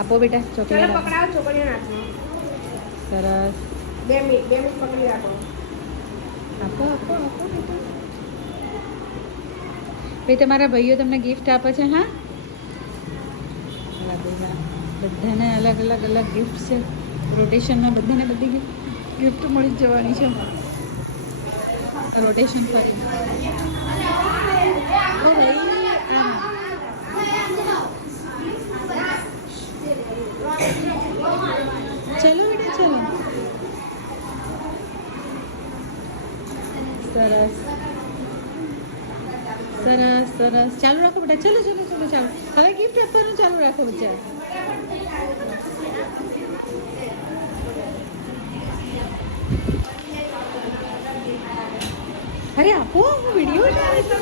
આપો બેટા ચોકલેટ પકડાવો છોકરીઓના હાથમાં. સરસ 2 મિનિટ પકડી રાખો. આપો આપો આપો બેટા ભાઈ તમારા ભાઈઓ તમને ગિફ્ટ આપે છે હા બધાને અલગ અલગ અલગ ગિફ્ટ છે રોટેશનમાં બધાને બધી ગિફ્ટ મળી જ જવાની છે રોટેશન ફરી ઓ ભાઈ આમ. ચલો બેટા ચલો સરસ સરસ સરસ ચાલુ રાખો બેટા ચલો ચલો ચલો ચાલો હવે ગિફ્ટ આપવાનું ચાલુ રાખો બચ્ચા અરે આપો વિડીયો ઉતારે છે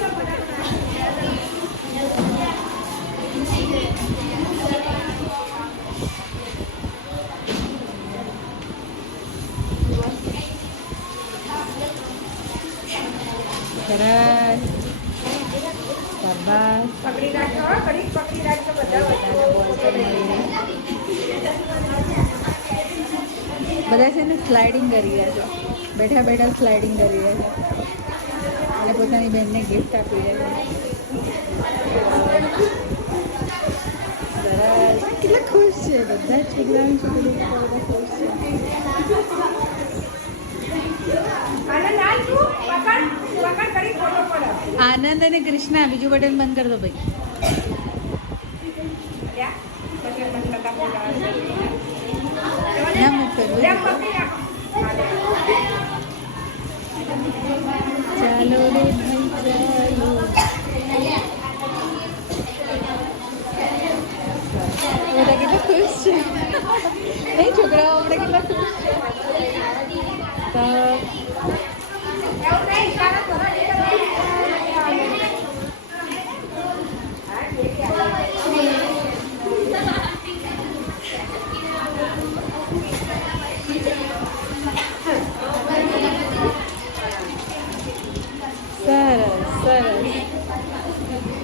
સરસ શાબાશ પકડી રાખજો ઘડીક પકડી રાખજો બધા. બધા છે ને સ્લાઇડિંગ કરી રહ્યા છે બેઠા બેઠા સ્લાઇડિંગ કરી રહ્યા છે અને પોતાની બહેનને ગિફ્ટ આપી રહ્યા છે સરસ કેટલા ખુશ છે બધા છોકરા અને છોકરીઓ બધા ખુશ છે આનંદ હાલ તું પકડ ઘડીક ફોટો પડો. આનંદ અને કૃષ્ણા બીજું બટન બંધ કરી દો ભાઈ ના મત કરવું ચાલો રે ભાઈ ચાલો બધા કેટલા ખુશ છે નહીં છોકરાઓ આપણે કેટલા ખુશ છે તો સરસ સરસ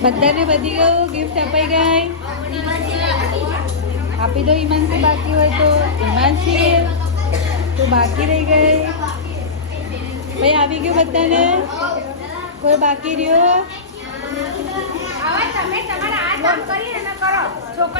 બધાને બધી ગયું ગિફ્ટ અપાઈ ગઈ આપી દો હિમાંશી બાકી હોય તો હિમાંશી તો બાકી રહી ગઈ ભાઈ આવી ગયું બધાને કોઈ બાકી રહ્યો હવે તમે તમારા હાથ આમ કરીને કરો છોકરી